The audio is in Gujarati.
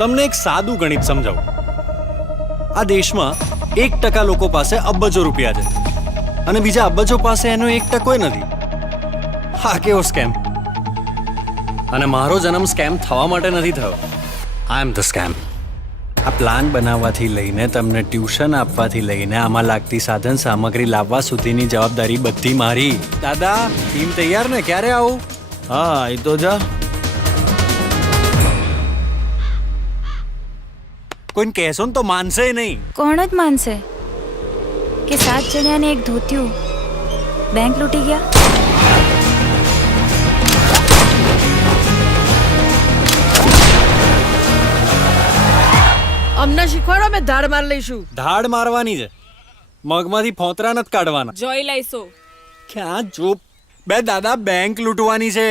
તમને એક સાદું ગણિત સમજાવું. આ દેશમાં 1% લોકો પાસે અબજો રૂપિયા છે અને બીજા અબજો પાસે એનો 1% નથી. હા, કેવો સ્કેમ. અને મારો જન્મ સ્કેમ થવા માટે નથી થયો. આઈ એમ ધ સ્કેમ. આ પ્લાન બનાવવાથી લઈને તમને ટ્યુશન આપવાથી લઈને આમાં લાગતી સાધન સામગ્રી લાવવા સુધીની જવાબદારી બધી મારી. દાદા, ટીમ તૈયાર ને? ક્યારે આવું? હા, એ તો જા. કોઈને કહેશો ને તો માનશે નહીં. કોણ જ માનશે કે 7 જણ્યાને એક ધોત્યું બેંક લૂંટી ગયા? અમને શીખવાડો, અમે ધાડ માર લઈશું. ધાડ મારવાની છે, મગમાંથી ફોતરા નથી કાઢવાના. જોઈ લઈશું. ક્યાં જો બે દાદા, બેંક લૂંટવાની છે.